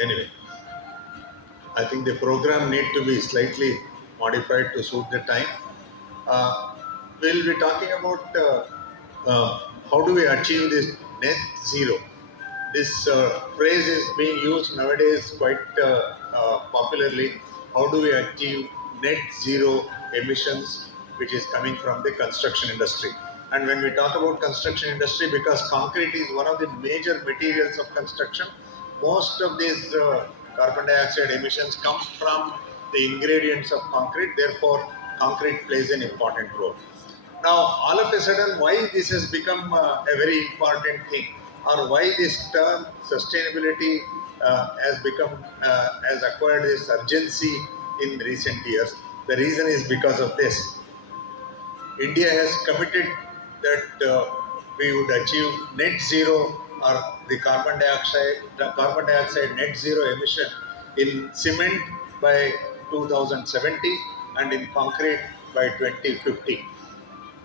Anyway, I think the program need to be slightly modified to suit the time. Uh, we'll be talking about how do we achieve this net zero. This phrase is being used nowadays quite popularly. How do we achieve net zero emissions, which is coming from the construction industry? And when we talk about construction industry, because concrete is one of the major materials of construction, most of these carbon dioxide emissions come from the ingredients of concrete. Therefore, concrete plays an important role. Now, all of a sudden, why this has become a very important thing, or why this term sustainability has acquired this urgency in recent years? The reason is because of this. India has committed that we would achieve net zero or the carbon dioxide net zero emission in cement by 2070 and in concrete by 2050.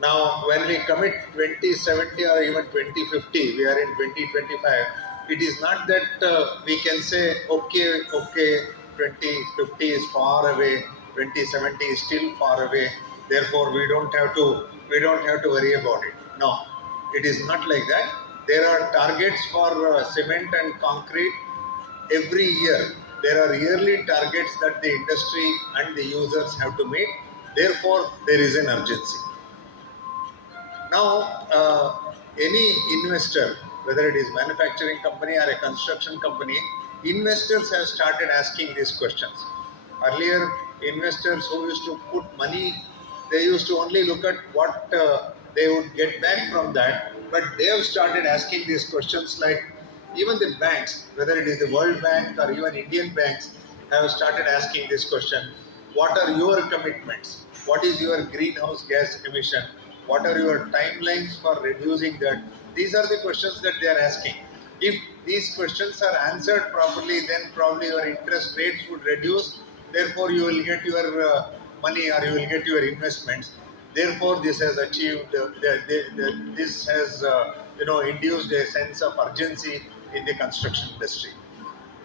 Now, when we commit 2070 or even 2050, we are in 2025. It is not that we can say, okay, 2050 is far away, 2070 is still far away. Therefore, we don't have to worry about it. No, it is not like that. There are targets for cement and concrete every year. There are yearly targets that the industry and the users have to meet. Therefore, there is an urgency. Now, any investor, whether it is manufacturing company or a construction company, investors have started asking these questions. Earlier, investors who used to put money, they used to only look at what they would get back from that, but they have started asking these questions like even the banks, whether it is the World Bank or even Indian banks, have started asking this question: what are your commitments? What is your greenhouse gas emission? What are your timelines for reducing that? These are the questions that they are asking. If these questions are answered properly, then probably your interest rates would reduce. Therefore, you will get your money or you will get your investments. Therefore, this has achieved, this has induced a sense of urgency in the construction industry.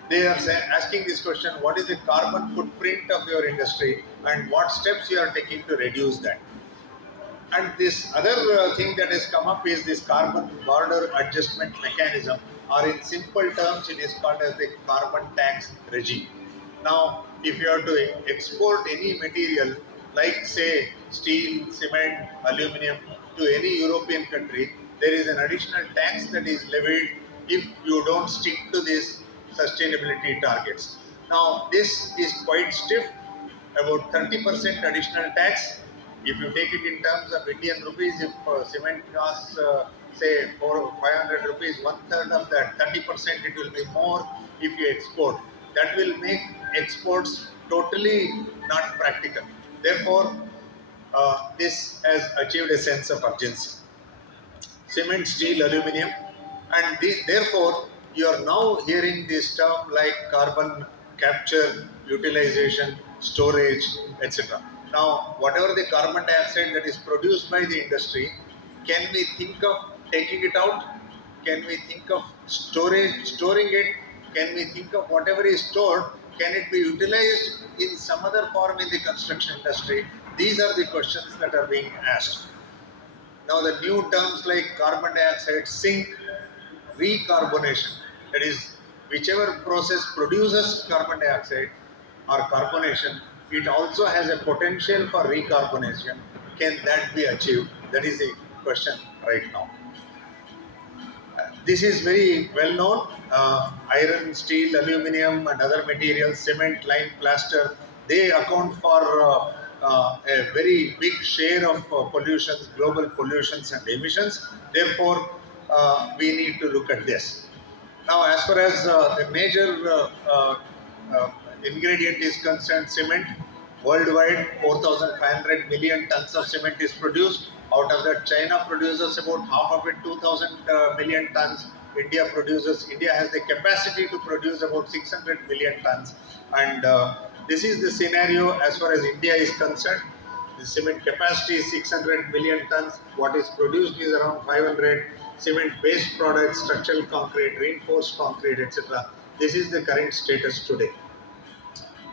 They are asking this question: what is the carbon footprint of your industry and what steps you are taking to reduce that? And this other thing that has come up is this carbon border adjustment mechanism, or in simple terms, it is called as the carbon tax regime. Now, if you are to export any material like, say, steel, cement, aluminium to any European country, there is an additional tax that is levied if you don't stick to these sustainability targets. Now, this is quite stiff, about 30% additional tax. If you take it in terms of Indian rupees, if cement costs say 400 or 500 rupees, one third of that, 30% it will be more if you export. That will make exports totally not practical. Therefore, this has achieved a sense of urgency. Cement, steel, aluminium, and therefore you are now hearing this term like carbon capture, utilization, storage, etc. Now, whatever the carbon dioxide that is produced by the industry, can we think of taking it out? Can we think of storing it? Can we think of whatever is stored? Can it be utilized in some other form in the construction industry? These are the questions that are being asked. Now the new terms like carbon dioxide sink, recarbonation, that is whichever process produces carbon dioxide or carbonation, it also has a potential for recarbonation. Can that be achieved? That is the question right now. This is very well known. Iron, steel, aluminium and other materials, cement, lime, plaster, they account for a very big share of pollutions, global pollutions and emissions. Therefore, we need to look at this. Now, as far as the major uh, ingredient is concerned, cement, worldwide 4,500 million tons of cement is produced. Out of that, China produces about half of it, 2,000 million tons. India has the capacity to produce about 600 million tons. And this is the scenario as far as India is concerned. The cement capacity is 600 million tons. What is produced is around 500. Cement-based products, structural concrete, reinforced concrete, etc. This is the current status today.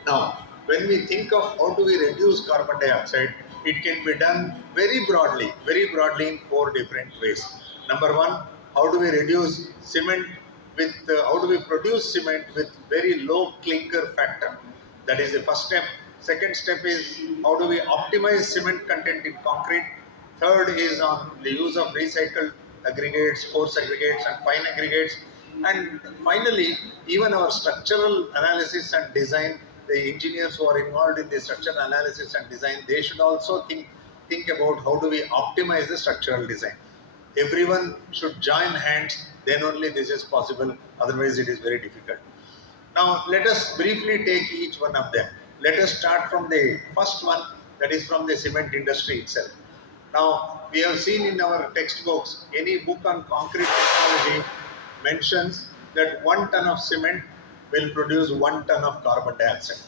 Now, when we think of how do we reduce carbon dioxide, it can be done very broadly in four different ways. Number one, how do we reduce cement how do we produce cement with very low clinker factor? That is the first step. Second step is how do we optimize cement content in concrete? Third is on the use of recycled aggregates, coarse aggregates and fine aggregates. And finally, even our structural analysis and design, the engineers who are involved in the structural analysis and design, they should also think about how do we optimize the structural design. Everyone should join hands, then only this is possible, otherwise it is very difficult. Now let us briefly take each one of them. Let us start from the first one, that is from the cement industry itself. Now we have seen in our textbooks, any book on concrete technology mentions that 1 ton of cement will produce 1 ton of carbon dioxide.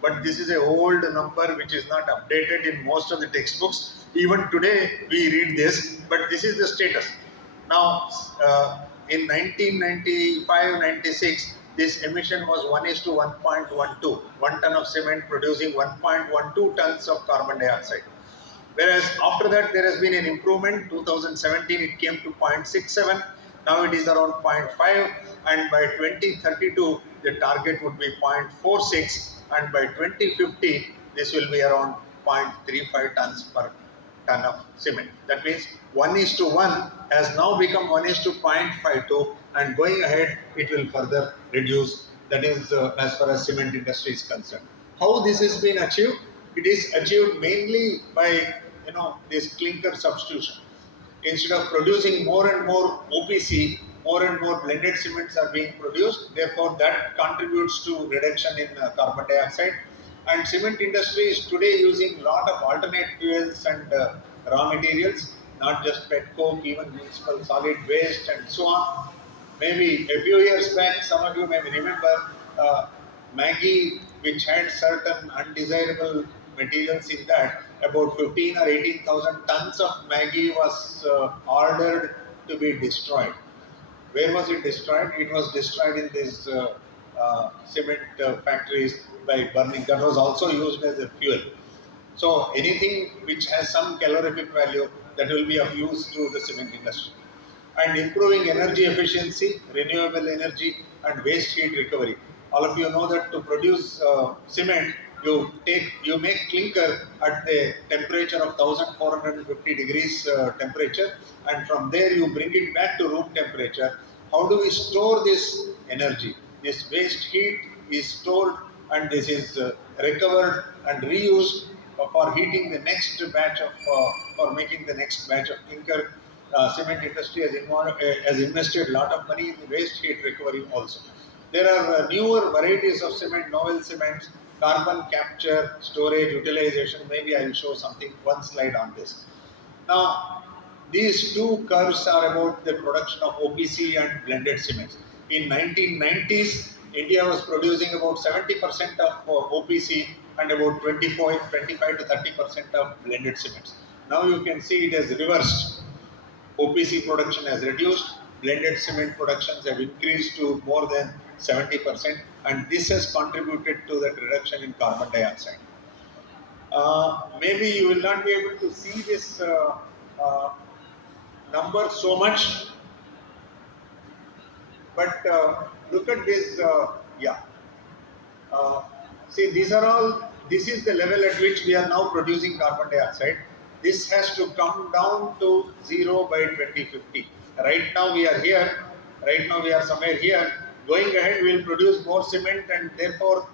But this is an old number which is not updated in most of the textbooks. Even today we read this, but this is the status. Now, in 1995-96, this emission was 1 is to 1.12, 1 ton of cement producing 1.12 tons of carbon dioxide. Whereas after that there has been an improvement. 2017 it came to 0.67. Now it is around 0.5, and by 2032 the target would be 0.46, and by 2050 this will be around 0.35 tons per ton of cement. That means 1 is to 1 has now become 1 is to 0.52, and going ahead it will further reduce. That is as far as cement industry is concerned. How this has been achieved? It is achieved mainly by this clinker substitution. Instead of producing more and more OPC, more and more blended cements are being produced. Therefore, that contributes to reduction in carbon dioxide. And cement industry is today using lot of alternate fuels and raw materials, not just pet coke, even municipal solid waste and so on. Maybe a few years back, some of you may remember Maggie, which had certain undesirable materials in that. About 15 or 18,000 tons of Maggie was ordered to be destroyed. Where was it destroyed? It was destroyed in these cement factories by burning. That was also used as a fuel. So anything which has some calorific value, that will be of use to the cement industry. And improving energy efficiency, renewable energy and waste heat recovery. All of you know that to produce cement, you make clinker at the temperature of 1450 degrees temperature, and from there you bring it back to room temperature. How do we store this energy? This waste heat is stored, and this is recovered and reused for heating the next batch of for making the next batch of clinker. Cement industry has invested a lot of money in waste heat recovery also. There are newer varieties of cement, novel cements, carbon capture, storage, utilization. Maybe I will show something, one slide on this. Now, these two curves are about the production of OPC and blended cements. In 1990s, India was producing about 70% of OPC and about 25 to 30% of blended cements. Now you can see it has reversed. OPC production has reduced, blended cement productions have increased to more than 70%, and this has contributed to the reduction in carbon dioxide. Maybe you will not be able to see this uh, number so much, but look at this. Yeah. Uh, See, these are all, this is the level at which we are now producing carbon dioxide. This has to come down to zero by 2050. Right now we are here, right now we are somewhere here. Going ahead, we will produce more cement, and therefore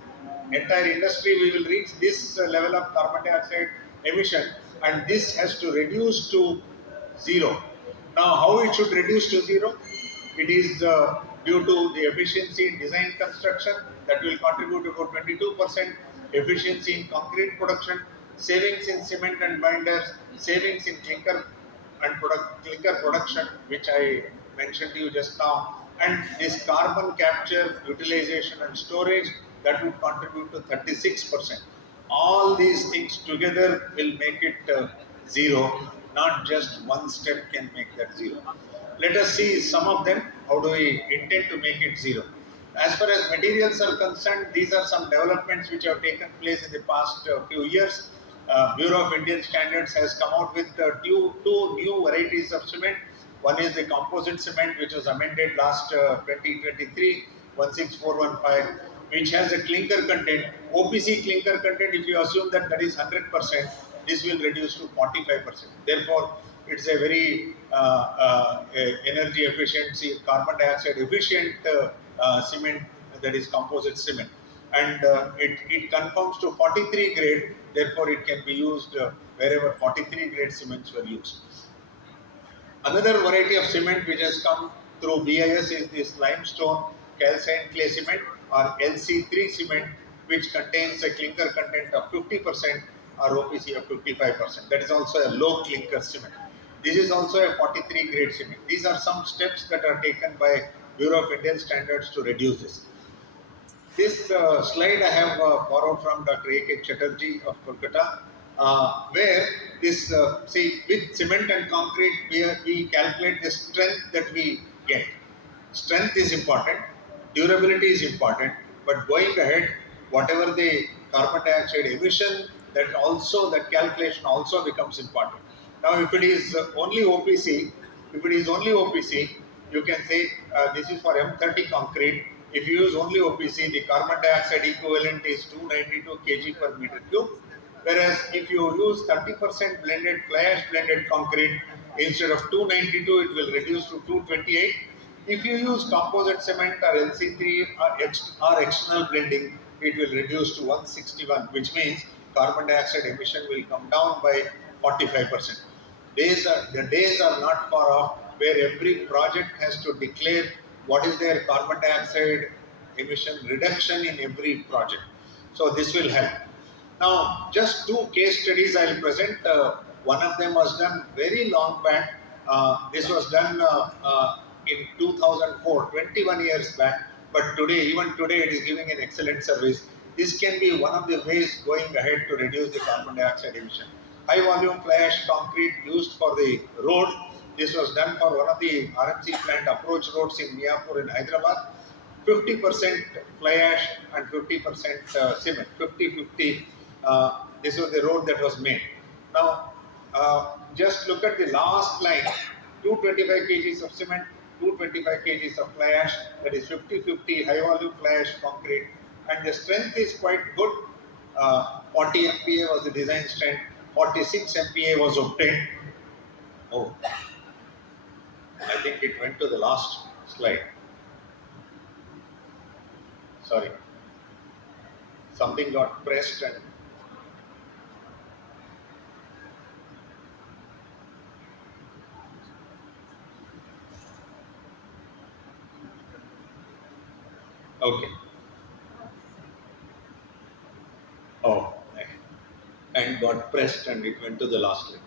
entire industry we will reach this level of carbon dioxide emission, and this has to reduce to zero. Now, how it should reduce to zero? It is due to the efficiency in design construction, that will contribute to about 22%, efficiency in concrete production, savings in cement and binders, savings in clinker and clinker production, which I mentioned to you just now, and this carbon capture, utilization and storage, that would contribute to 36%. All these things together will make it zero. Not just one step can make that zero. Let us see some of them. How do we intend to make it zero? As far as materials are concerned, these are some developments which have taken place in the past few years. Bureau of Indian Standards has come out with two new varieties of cement. One is the composite cement, which was amended last 2023, 16415, which has a clinker content. OPC clinker content, if you assume that that is 100%, this will reduce to 45%. Therefore, it's a very energy efficiency, carbon dioxide efficient cement, that is composite cement. And it conforms to 43 grade, therefore it can be used wherever 43 grade cements were used. Another variety of cement which has come through BIS is this limestone calcined clay cement, or LC3 cement, which contains a clinker content of 50% or OPC of 55%. That is also a low clinker cement. This is also a 43 grade cement. These are some steps that are taken by Bureau of Indian Standards to reduce this. This slide I have borrowed from Dr. A.K. Chatterjee of Kolkata, where this, see, with cement and concrete, we calculate the strength that we get. Strength is important, durability is important, but going ahead, whatever the carbon dioxide emission, that calculation also becomes important. Now, if it is only OPC, you can say this is for M30 concrete. If you use only OPC, the carbon dioxide equivalent is 292 kg per meter cube. Whereas if you use 30% blended fly ash blended concrete, instead of 292, it will reduce to 228. If you use composite cement or LC3 or external blending, it will reduce to 161, which means carbon dioxide emission will come down by 45%. The days are not far off where every project has to declare what is their carbon dioxide emission reduction in every project. So this will help. Now, just two case studies I will present. One of them was done very long back. This was done in 2004, 21 years back. But today, even today, it is giving an excellent service. This can be one of the ways going ahead to reduce the carbon dioxide emission. High volume fly ash concrete used for the road. This was done for one of the RMC plant approach roads in Miapur in Hyderabad. 50% fly ash and 50% cement, 50-50. This was the road that was made. Now, just look at the last line, 225 kgs of cement, 225 kgs of fly ash, that is 50-50 high volume fly ash concrete, and the strength is quite good. 40 MPa was the design strength, 46 MPa was obtained. Oh, I think it went to the last slide. Sorry. Something got pressed and okay. Oh, and got pressed and it went to the last line.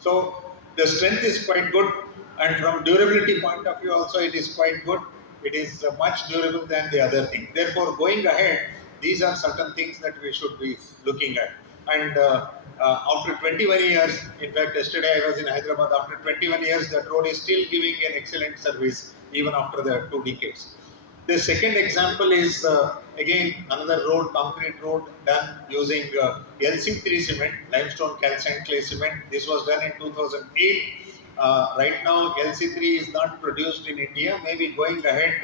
So the strength is quite good, and from durability point of view also it is quite good. It is much durable than the other thing. Therefore, going ahead, these are certain things that we should be looking at. And after 21 years, in fact, yesterday I was in Hyderabad. After 21 years, that road is still giving an excellent service even after the 2 decades. The second example is again another road, concrete road done using LC3 cement, limestone calcined clay cement. This was done in 2008. Right now, LC3 is not produced in India. Maybe going ahead,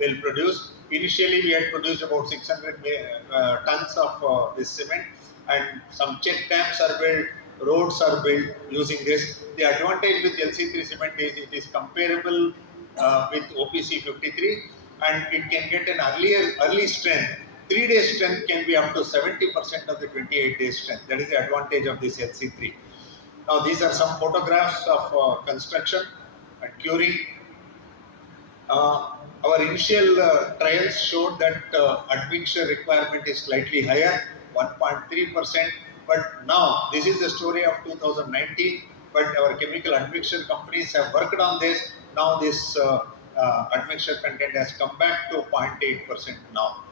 will produce. Initially, we had produced about 600 tons of this cement, and some check dams are built, roads are built using this. The advantage with LC3 cement is it is comparable with OPC 53, and it can get an early strength. 3-day strength can be up to 70% of the 28-day strength. That is the advantage of this LC3. Now, these are some photographs of construction and curing. Our initial trials showed that admixture requirement is slightly higher, 1.3%. But now, this is the story of 2019. But our chemical admixture companies have worked on this. Now, this admixture content has come back to 0.8% now.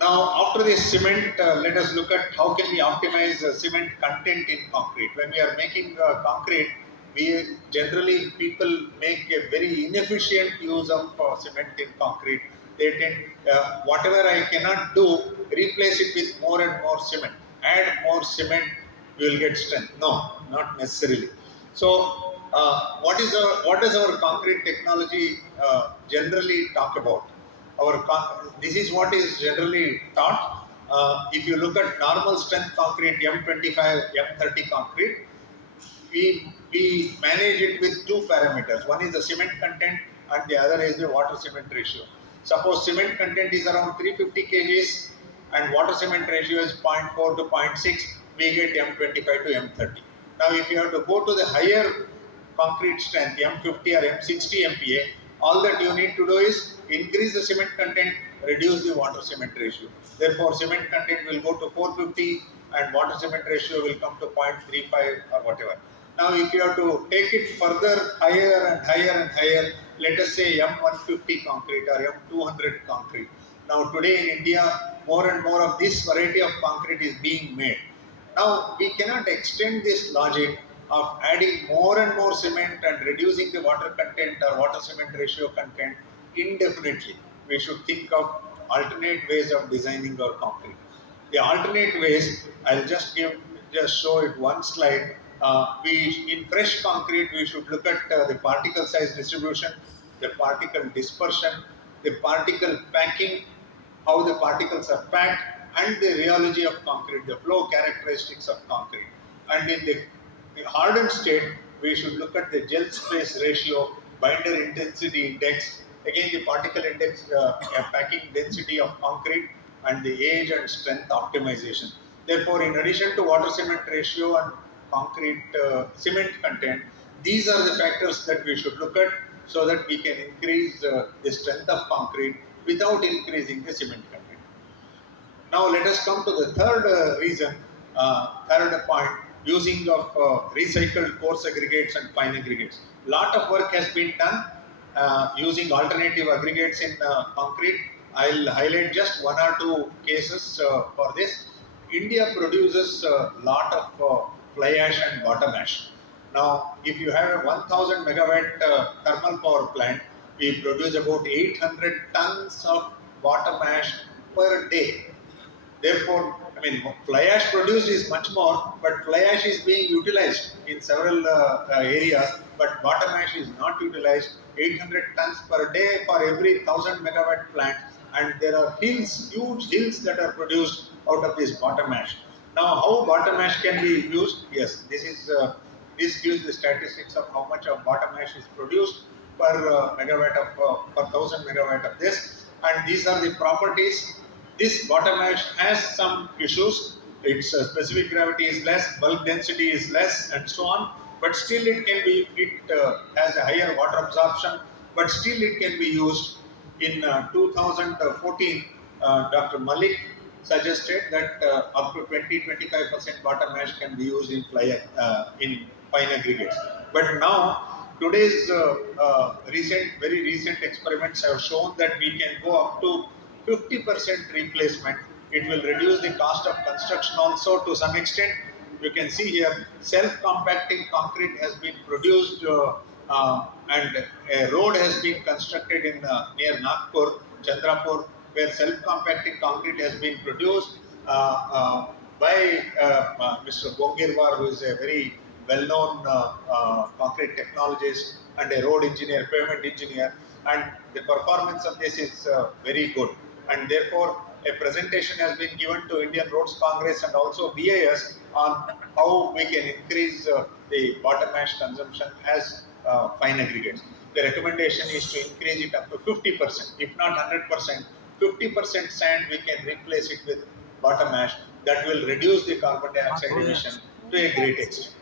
Now, after this cement, let us look at how can we optimize cement content in concrete. When we are making concrete, we generally people make a very inefficient use of cement in concrete. They tend whatever I cannot do, replace it with more and more cement. Add more cement, we will get strength. No, not necessarily. So, what does our concrete technology generally talk about? This is what is generally taught. If you look at normal strength concrete, M25, M30 concrete, we manage it with two parameters. One is the cement content and the other is the water cement ratio. Suppose cement content is around 350 kgs and water cement ratio is 0.4 to 0.6, we get M25 to M30. Now if you have to go to the higher concrete strength M50 or M60 MPa, all that you need to do is increase the cement content, reduce the water cement ratio. Therefore, cement content will go to 450 and water cement ratio will come to 0.35 or whatever. Now, if you have to take it further higher and higher and higher, let us say M150 concrete or M200 concrete. Now, today in India, more and more of this variety of concrete is being made. Now, we cannot extend this logic of adding more and more cement and reducing the water content or water cement ratio content indefinitely. We should think of alternate ways of designing our concrete. The alternate ways, I'll just show it one slide. In fresh concrete, we should look at the particle size distribution, the particle dispersion, the particle packing, how the particles are packed, and the rheology of concrete, the flow characteristics of concrete. And in the hardened state, we should look at the gel space ratio, binder intensity index, again the particle index, packing density of concrete, and the age and strength optimization. Therefore, in addition to water cement ratio and concrete cement content, these are the factors that we should look at so that we can increase the strength of concrete without increasing the cement content. Now let us come to the third reason, third point, using of recycled coarse aggregates and fine aggregates. Lot of work has been done using alternative aggregates in concrete. I'll highlight just one or two cases for this. India produces a lot of fly ash and bottom ash. Now, if you have a 1000 megawatt thermal power plant, we produce about 800 tons of bottom ash per day. Therefore, I mean, fly ash produced is much more, but fly ash is being utilized in several areas, but bottom ash is not utilized. 800 tons per day for every 1000 megawatt plant, and there are hills, huge hills that are produced out of this bottom ash. Now, how bottom ash can be used? Yes, this gives the statistics of how much of bottom ash is produced per megawatt of per 1000 megawatt of this, and these are the properties. This bottom ash has some issues. Its specific gravity is less, bulk density is less, and so on. But still, it has a higher water absorption. But still, it can be used. In 2014, Dr. Malik suggested that up to 20-25% bottom ash can be used in fine aggregates. But now, today's very recent experiments have shown that we can go up to 50% replacement. It will reduce the cost of construction also to some extent. You can see here, self-compacting concrete has been produced and a road has been constructed in near Nagpur, Chandrapur, where self-compacting concrete has been produced by Mr. Bongirwar, who is a very well-known concrete technologist and a road engineer, pavement engineer, and the performance of this is very good. And therefore, a presentation has been given to Indian Roads Congress and also BIS on how we can increase the bottom ash consumption as fine aggregates. The recommendation is to increase it up to 50%, if not 100%. 50% sand we can replace it with bottom ash. That will reduce the carbon dioxide emission to a great extent.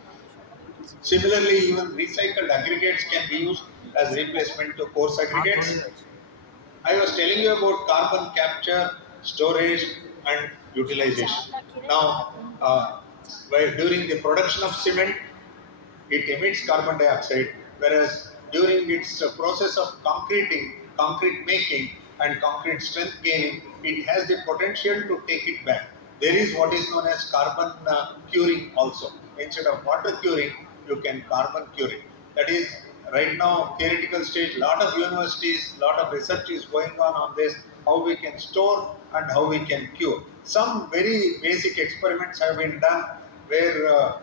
Similarly, even recycled aggregates can be used as replacement to coarse aggregates. I was telling you about carbon capture, storage, and utilization. Now, during the production of cement, it emits carbon dioxide, whereas during its process of concrete making, and concrete strength gaining, it has the potential to take it back. There is what is known as carbon curing also. Instead of water curing, you can carbon cure it. That is right now theoretical stage. Lot of universities, lot of research is going on this. How we can store and how we can cure. Some very basic experiments have been done where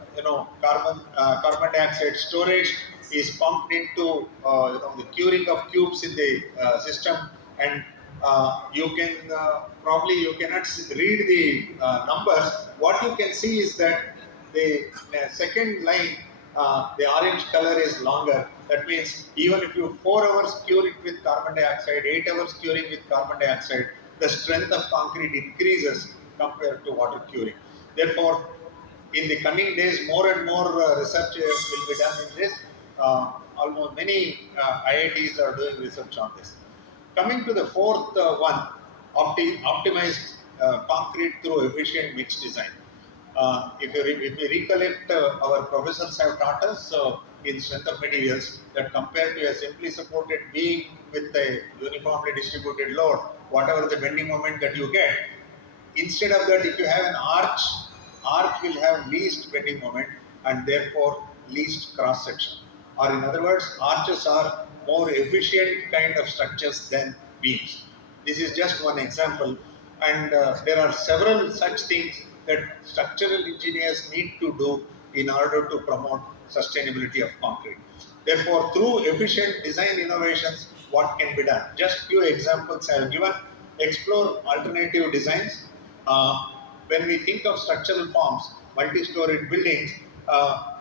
carbon dioxide storage is pumped into the curing of cubes in the system, and you can probably you cannot read the numbers. What you can see is that the second line, the orange color is longer. That means even if you 4 hours cure it with carbon dioxide, 8 hours curing with carbon dioxide, the strength of concrete increases compared to water curing. Therefore, in the coming days, more and more research will be done in this. Almost many IITs are doing research on this. Coming to the fourth one, optimized concrete through efficient mix design. If you recollect, our professors have taught us in strength of materials that compared to a simply supported beam with a uniformly distributed load, whatever the bending moment that you get, instead of that, if you have an arch will have least bending moment and therefore least cross section. Or in other words, arches are more efficient kind of structures than beams. This is just one example, and there are several such things that structural engineers need to do in order to promote sustainability of concrete. Therefore, through efficient design innovations, what can be done? Just few examples I have given. Explore alternative designs. When we think of structural forms, multi-storied buildings,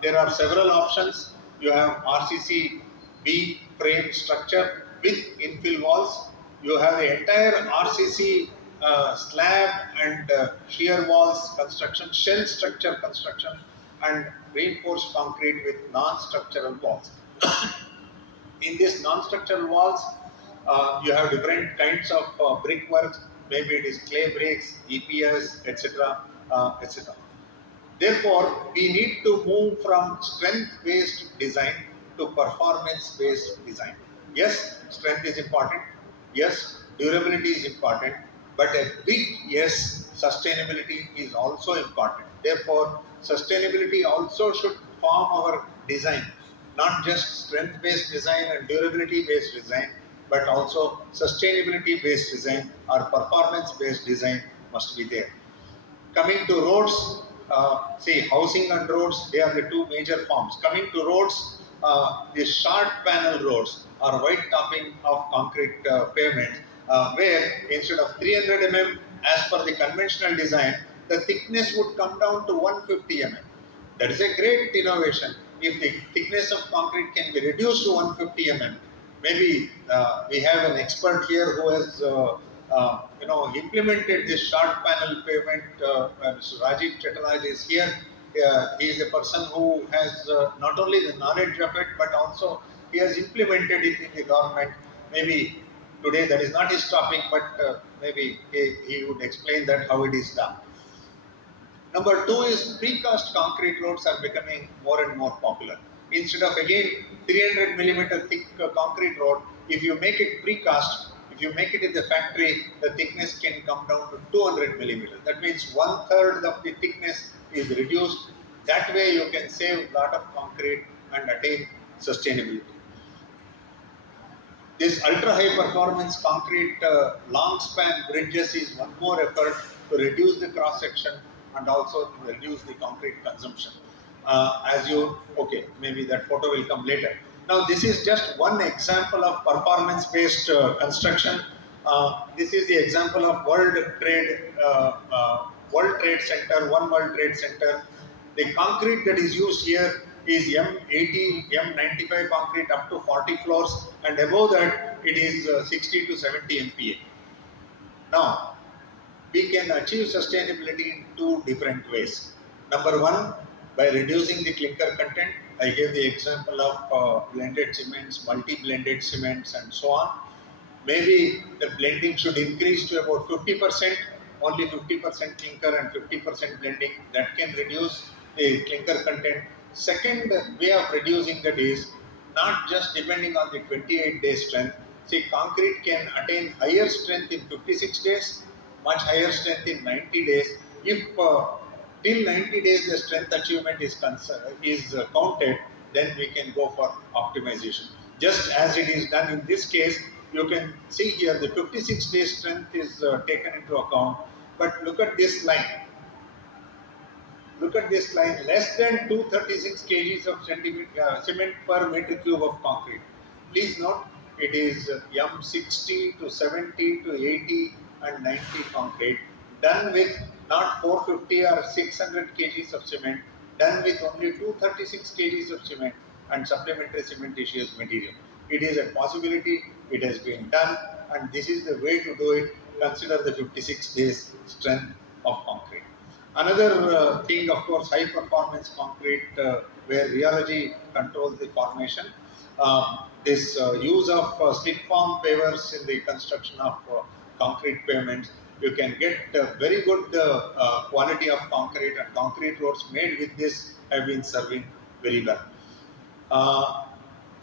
there are several options. You have RCC B frame structure with infill walls. You have the entire RCC slab and shear walls construction, shell structure construction, and reinforced concrete with non-structural walls. In these non-structural walls, you have different kinds of brickwork. Maybe it is clay bricks, EPS, etc., etc. Therefore, we need to move from strength-based design to performance-based design. Yes, strength is important. Yes, durability is important. But a big yes, sustainability is also important. Therefore, sustainability also should form our design. Not just strength-based design and durability-based design, but also sustainability-based design or performance-based design must be there. Coming to roads, see housing and roads, they are the two major forms. Coming to roads, the short panel roads or white topping of concrete pavement, where instead of 300 mm as per the conventional design, the thickness would come down to 150 mm. That is a great innovation. If the thickness of concrete can be reduced to 150 mm, maybe we have an expert here who has implemented this short panel pavement. Mr. Rajiv Chetalaj is here. He is a person who has not only the knowledge of it, but also he has implemented it in the government. Maybe today that is not his topic, but maybe he would explain that how it is done. Number two is precast concrete roads are becoming more and more popular. Instead of again 300 millimeter thick concrete road, if you make it precast, if you make it in the factory, the thickness can come down to 200 millimeters. That means 1/3 of the thickness is reduced. That way you can save a lot of concrete and attain sustainability. This ultra high performance concrete long span bridges is one more effort to reduce the cross section and also to reduce the concrete consumption. Okay, maybe that photo will come later. Now this is just one example of performance based construction. This is the example of World Trade Center, One World Trade Center. The concrete that is used here is M80, M95 concrete up to 40 floors, and above that it is 60 to 70 MPa. Now, we can achieve sustainability in two different ways. Number one, by reducing the clinker content. I gave the example of blended cements, multi-blended cements, and so on. Maybe the blending should increase to about 50%, only 50% clinker and 50% blending. That can reduce the clinker content. Second way of reducing that is not just depending on the 28-day strength, See, concrete can attain higher strength in 56 days, much higher strength in 90 days. If till 90 days the strength achievement is counted, then we can go for optimization. Just as it is done in this case, you can see here the 56 days strength is taken into account. But look at this line. Look at this line, less than 236 kgs of cement per meter cube of concrete. Please note, it is M60 to 70 to 80 and 90 concrete, done with not 450 or 600 kgs of cement, done with only 236 kgs of cement and supplementary cementitious material. It is a possibility, it has been done, and this is the way to do it. Consider the 56 days strength of concrete. Another thing, of course, high performance concrete, where rheology controls the formation. This use of slip form pavers in the construction of concrete pavements, you can get very good quality of concrete, and concrete roads made with this have been serving very well. Uh,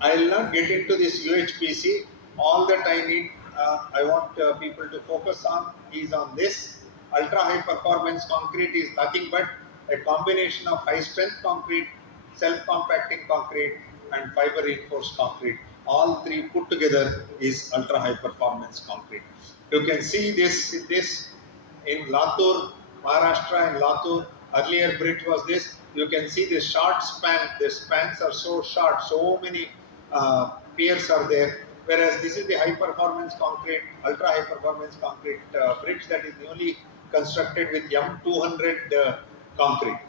I'll not get into this UHPC. All that I want people to focus on is on this. Ultra high performance concrete is nothing but a combination of high strength concrete, self compacting concrete, and fiber reinforced concrete. All three put together is ultra high performance concrete. You can see this in Latur, Maharashtra in Latur. Earlier bridge was this. You can see the short span. The spans are so short, so many piers are there. Whereas this is the high performance concrete, ultra high performance concrete bridge that is newly constructed with M200 concrete.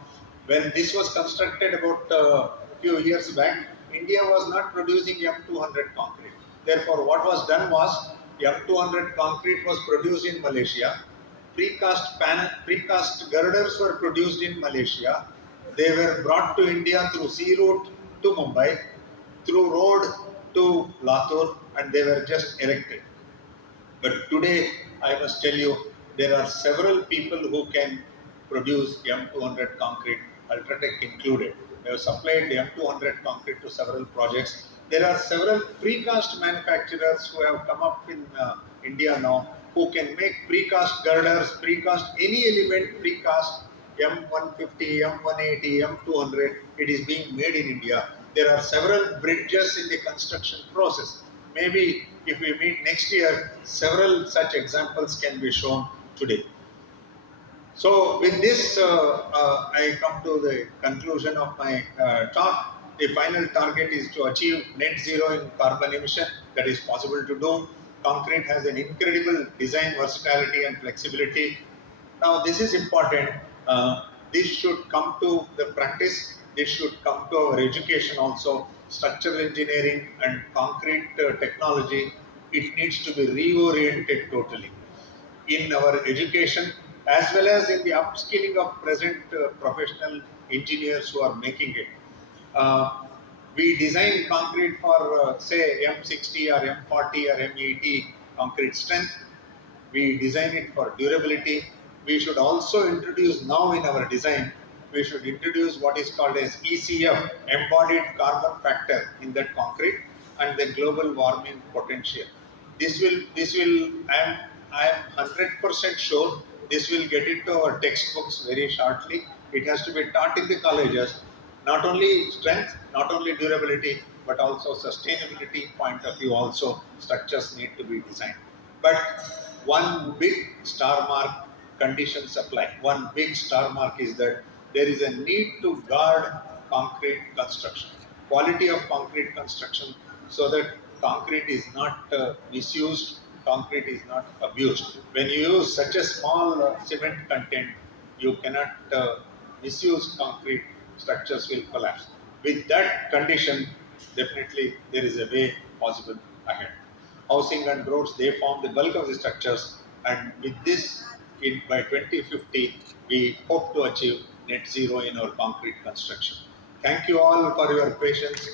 When this was constructed about a few years back, India was not producing M200 concrete. Therefore, what was done was M200 concrete was produced in Malaysia. Precast girders were produced in Malaysia. They were brought to India through sea route to Mumbai, through road to Latur, and they were just erected. But today, I must tell you, there are several people who can produce M200 concrete, Ultratech included. They have supplied M200 concrete to several projects. There are several precast manufacturers who have come up in India now who can make precast girders, precast any element precast, M150, M180, M200. It is being made in India. There are several bridges in the construction process. Maybe if we meet next year, several such examples can be shown today. So with this, I come to the conclusion of my talk. The final target is to achieve net zero in carbon emission. That is possible to do. Concrete has an incredible design versatility and flexibility. Now this is important. This should come to the practice. This should come to our education also. Structural engineering and concrete technology, it needs to be reoriented totally in our education, as well as in the upskilling of present professional engineers who are making it. Uh, we design concrete for say M60 or M40 or M80 concrete strength. We design it for durability. We should also introduce now in our design, we should introduce what is called as ECF, embodied carbon factor in that concrete, and the global warming potential. I am 100% sure this will get into our textbooks very shortly. It has to be taught in the colleges. Not only strength, not only durability, but also sustainability point of view also, structures need to be designed. But one big star mark, conditions apply. One big star mark is that there is a need to guard concrete construction, quality of concrete construction, so that concrete is not misused, concrete is not abused. When you use such a small cement content, you cannot misuse concrete, structures will collapse. With that condition, definitely there is a way possible ahead. Housing and roads, they form the bulk of the structures, and with this, by 2050, we hope to achieve net zero in our concrete construction. Thank you all for your patience.